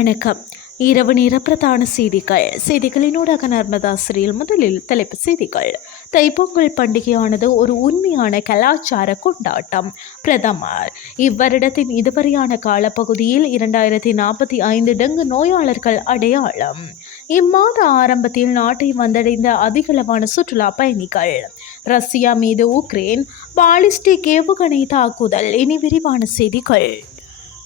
வணக்கம். இரவு நேர பிரதான செய்திகள். செய்திகளினூடாக நர்மதா சிறியில் முதலில் தலைப்பு செய்திகள். தைப்பொங்கல் பண்டிகையானது ஒரு உண்மையான கலாச்சார கொண்டாட்டம். பிரதமர் இவ்வருடத்தின் இதுவரையான காலப்பகுதியில் இரண்டாயிரத்தி நாற்பத்தி ஐந்து டெங்கு நோயாளர்கள் அடையாளம். இம்மாத ஆரம்பத்தில் நாட்டை வந்தடைந்த அதிகளவான சுற்றுலா பயணிகள். ரஷ்யா மீது உக்ரைன் பாலிஸ்டிக் ஏவுகணை தாக்குதல். இனி விரிவான செய்திகள்.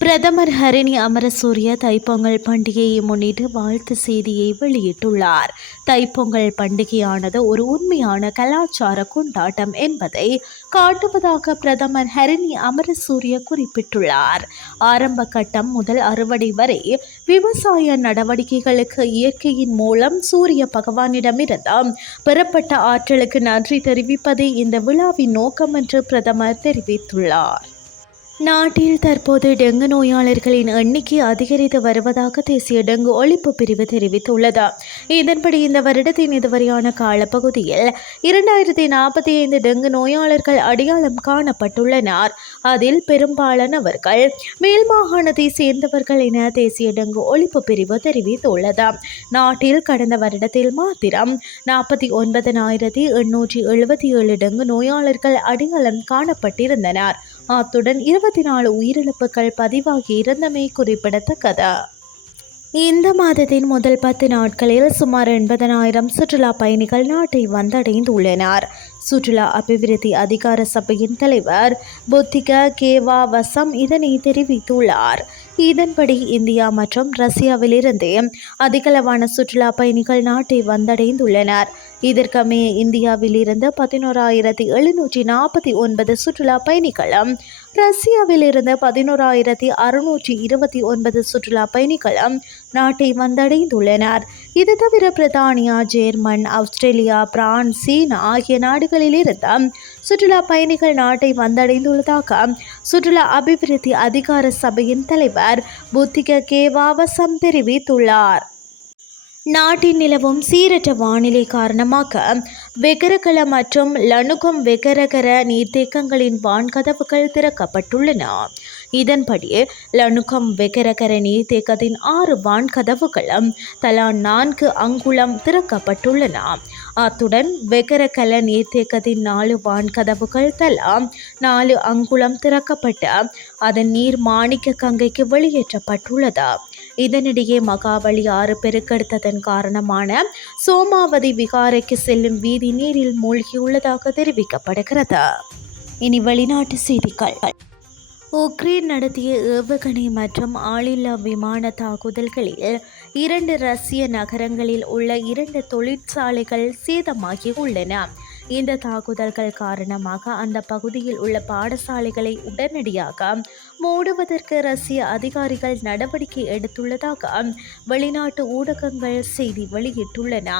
பிரதமர் ஹரிணி அமரசூரிய தைப்பொங்கல் பண்டிகையை முன்னிட்டு வாழ்த்து செய்தியை வெளியிட்டுள்ளார். தைப்பொங்கல் பண்டிகையானது ஒரு உண்மையான கலாச்சார கொண்டாட்டம் என்பதை காட்டுவதாக பிரதமர் ஹரிணி அமரசூரிய குறிப்பிட்டுள்ளார். ஆரம்ப கட்டம் முதல் அறுவடை வரை விவசாய நடவடிக்கைகளுக்கு இயற்கையின் மூலம் சூரிய பகவானிடமிருந்து பெறப்பட்ட ஆற்றலுக்கு நன்றி தெரிவிப்பதே இந்த விழாவின் நோக்கம் என்று பிரதமர் தெரிவித்துள்ளார். நாட்டில் தற்போது டெங்கு நோயாளர்களின் எண்ணிக்கை அதிகரித்து வருவதாக தேசிய டெங்கு ஒழிப்பு பிரிவு தெரிவித்துள்ளது. இதன்படி இந்த வருடத்தின் இதுவரையான காலப்பகுதியில் இரண்டாயிரத்தி நாற்பத்தி ஐந்து டெங்கு நோயாளர்கள் அடையாளம் காணப்பட்டுள்ளனர். அதில் பெரும்பாலானவர்கள் மேல் மாகாணத்தை சேர்ந்தவர்கள் என தேசிய டெங்கு ஒழிப்பு பிரிவு தெரிவித்துள்ளது. நாட்டில் கடந்த வருடத்தில் மாத்திரம் நாற்பத்தி ஒன்பதனாயிரத்தி எண்ணூற்றி எழுபத்தி ஏழு டெங்கு நோயாளர்கள் அடையாளம் காணப்பட்டிருந்தனர். அத்துடன் இருபத்தி நாலு உயிரிழப்புகள் பதிவாகி இருந்தமை குறிப்பிடத்தக்கது? இந்த மாதத்தின் முதல் பத்து நாட்களில் சுமார் எண்பதனாயிரம் சுற்றுலா பயணிகள் நாட்டை வந்தடைந்துள்ளனர். சுற்றுலா அபிவிருத்தி அதிகார சபையின் தலைவர் புத்திக கேவா வசம் இதனை தெரிவித்துள்ளார். இதன்படி இந்தியா மற்றும் ரஷ்யாவிலிருந்து அதிகளவான சுற்றுலா பயணிகள் நாட்டை வந்தடைந்துள்ளனர். இதற்கமைய இந்தியாவிலிருந்து பதினோராயிரத்தி எழுநூற்றி நாற்பத்தி ஒன்பது சுற்றுலா பயணிகளும் ரஷ்யாவிலிருந்து பதினோராயிரத்தி அறுநூற்றி இருபத்தி ஒன்பது சுற்றுலா பயணிகளும் நாட்டை வந்தடைந்துள்ளனர். இது தவிர பிரித்தானியா ஜெர்மன் ஆஸ்திரேலியா பிரான்ஸ் சீனா ஆகிய நாடுகளிலிருந்து சுற்றுலா பயணிகள் நாட்டை வந்தடைந்துள்ளதாக சுற்றுலா அபிவிருத்தி அதிகார சபையின் தலைவர் புத்திக கேவாவசம் தெரிவித்துள்ளார். நாட்டில் நிலவும் சீரற்ற வானிலை காரணமாக வெகரகல மற்றும் லனுகம் வெகரகர நீர்த்தேக்கங்களின் வான்கதவுகள் திறக்கப்பட்டுள்ளன. இதன்படி லனுகம் வெகரகர நீர்த்தேக்கத்தின் ஆறு வான்கதவுகளும் தலா நான்கு அங்குளம் திறக்கப்பட்டுள்ளன. அத்துடன் வெகரகல நீர்த்தேக்கத்தின் நாலு வான்கதவுகள் தலா நாலு அங்குளம் திறக்கப்பட்டு அதன் நீர் மாணிக்க கங்கைக்கு வெளியேற்றப்பட்டுள்ளது. இதனிடையே மகாபலி ஆறு பெருக்கெடுத்ததன் காரணமான சோமாவதி விகாரைக்கு செல்லும் வீதி நீரில் மூழ்கியுள்ளதாக தெரிவிக்கப்படுகிறது. இனி வெளிநாட்டு செய்திகள். உக்ரைன் நடத்திய ஏவுகணை மற்றும் ஆளில்லா விமான தாக்குதல்களில் இரண்டு ரஷ்ய நகரங்களில் உள்ள இரண்டு தொழிற்சாலைகள் சேதமாகி உள்ளன இந்த தாக்குதல்கள் காரணமாக அந்த பகுதியில் உள்ள பாடசாலைகளை உடனடியாக மூடுவதற்கு ரஷ்ய அதிகாரிகள் நடவடிக்கை எடுத்துள்ளதாக வெளிநாட்டு ஊடகங்கள் செய்தி வெளியிட்டுள்ளன.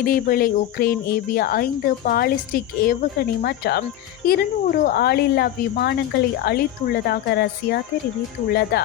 இதேவேளை உக்ரைன் ஏவிய ஐந்து பாலிஸ்டிக் ஏவுகணை மற்றும் இருநூறு ஆளில்லா விமானங்களை அளித்துள்ளதாக ரஷ்யா தெரிவித்துள்ளது.